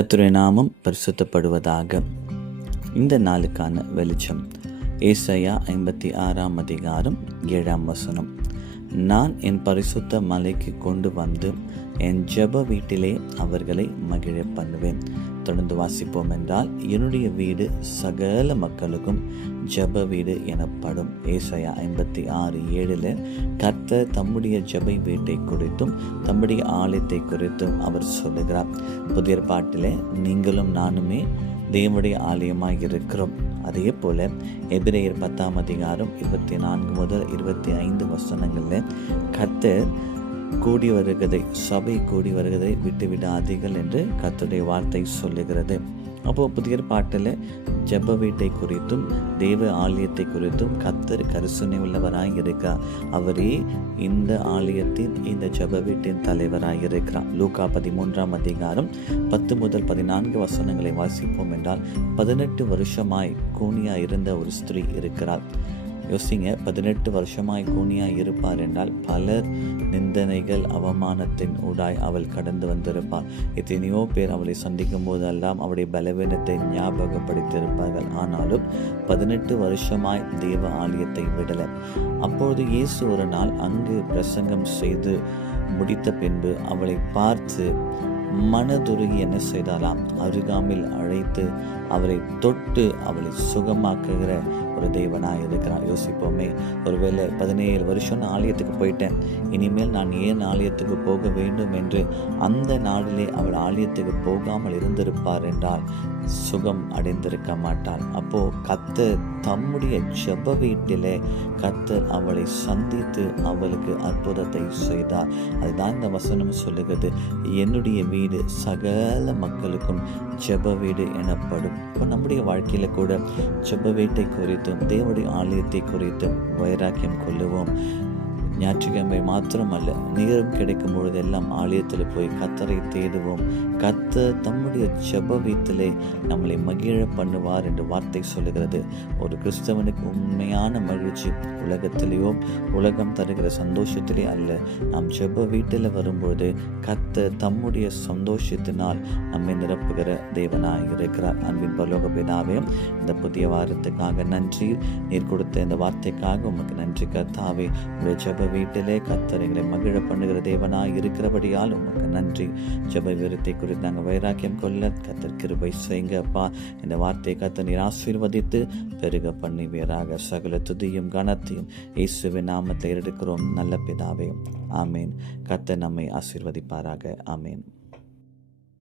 கர்த்தருடைய நாமம் பரிசுத்தப்படுவதாக. இந்த நாளுக்கான வெளிச்சம் ஏசாயா 56 அதிகாரம் 7 நான் என் பரிசுத்த மலைக்கு கொண்டு வந்து என் ஜெப வீட்டிலே அவர்களை மகிழ பண்ணுவேன். தொடர்ந்து வாசிப்போம் என்றால், என்னுடைய வீடு சகல மக்களுக்கும் ஜெப வீடு எனப்படும். ஏசாயா 56:7 கர்த்தர் தம்முடைய ஜெப வீட்டை குறித்தும் தம்முடைய ஆலயத்தை குறித்தும் அவர் சொல்லுகிறார். புதிய ஏற்பாட்டிலே நீங்களும் நானுமே தேவனுடைய ஆலயமாக இருக்கிறோம். அதே போல எபிரேயர் 10 அதிகாரம் 24 முதல் 25 கர்த்தர் கூடி வருகிறதை, சபை கூடி வருகிறதை விட்டுவிடாதீர்கள் என்று கர்த்தருடைய வார்த்தை சொல்லுகிறது. அப்போது புதிய ஏற்பாட்டில் ஜெப வீட்டை குறித்தும் தேவ ஆலயத்தை குறித்தும் கர்த்தர் கரிசனை உள்ளவராய் இருக்கிறார். அவரே இந்த ஆலயத்தின், இந்த ஜெப வீட்டின் தலைவராய் இருக்கிறார். லூக்கா 13 அதிகாரம் 10 முதல் 14 வாசிப்போம் என்றால், 18 வருஷமாய் கூனியாய் இருந்த ஒரு ஸ்திரீ இருக்கிறார். யோசிங்க, 18 வருஷமாய் கூனியாய் இருப்பார் என்றால் பலர் நிந்தனைகள், அவமானத்தின் ஊடாய் அவள் கடந்து வந்திருப்பாள். எத்தனையோ பேர் அவளை சந்திக்கும் போதெல்லாம் அவருடைய பலவீனத்தை ஞாபகப்படுத்தியிருப்பார்கள். ஆனாலும் 18 வருஷமாய் தேவ ஆலயத்தை விடலை. அப்பொழுது இயேசு ஒரு நாள் அங்கு பிரசங்கம் செய்து முடித்த பின்பு அவளை பார்த்து மனதுருகி என்ன செய்தாலாம், அருகாமையில் அழைத்து அவளை தொட்டு அவளை சுகமாக்குகிற ஒரு தேவனாக இருக்கிறார். யோசிப்போமே, ஒருவேளை 17 வருஷம் ஆலயத்துக்கு போயிட்டேன், இனிமேல் நான் ஏன் ஆலயத்துக்கு போக வேண்டும் என்று அந்த நாளிலே அவள் ஆலயத்துக்கு போகாமல் இருந்திருப்பார் என்றால் சுகம் அடைந்திருக்க மாட்டாள். அப்போ கர்த்தர் தம்முடைய ஜெப வீட்டிலே கர்த்தர் அவளை சந்தித்து அவளுக்கு அற்புதத்தை செய்தார். அதுதான் இந்த வசனம் சொல்லுகிறது, என்னுடைய வீடு சகல மக்களுக்கும் ஜெப வீடு எனப்படும். இப்போ நம்முடைய வாழ்க்கையில கூட ஜெப வீட்டை குறித்தும் தேவனுடைய ஆலயத்தை குறித்தும் வைராக்கியம் கொள்ளுவோம். ஞாயிற்றுக்கிழமை மாத்திரமல்ல, நேரம் கிடைக்கும் பொழுதெல்லாம் ஆலயத்தில் போய் கர்த்தரை தேடுவோம். கர்த்தர் தம்முடைய ஜெப வீட்டிலே நம்மளை மகிழ பண்ணுவார் என்று வார்த்தை சொல்லுகிறது. ஒரு கிறிஸ்தவனுக்கு உண்மையான மகிழ்ச்சி உலகத்திலேயோ உலகம் தருகிற சந்தோஷத்திலே அல்ல. நாம் ஜெப வீட்டில் வரும்பொழுது கர்த்தர் தம்முடைய சந்தோஷத்தினால் நம்மை நிரப்புகிற தேவனாக இருக்கிறார். அன்பின் பரலோக பிதாவே, இந்த புதிய வாரத்துக்காக நன்றி. நீர் கொடுத்த இந்த வார்த்தைக்காக உமக்கு நன்றி கர்த்தாவே. உடைய ஜெப வீட்டிலே கர்த்தர் எங்களை மகிழ பண்ணுகிற தேவனாய் இருக்கிறபடியால் உமக்கு நன்றி. ஜெப வீரத்தை குறித்து நாங்கள் வைராக்கியம் கொள்ள கர்த்தர் கிருபை செய்யுங்க அப்பா. இந்த வார்த்தையை கர்த்தர் நீர் ஆசீர்வதித்து பெருக பண்ணுவீராக. சகல துதியும் கனத்தையும் இயேசுவின் நாமத்தில் எடுக்கிறோம் நல்ல பிதாவே, ஆமேன். கர்த்தர் நம்மை ஆசீர்வதிப்பாராக. ஆமேன்.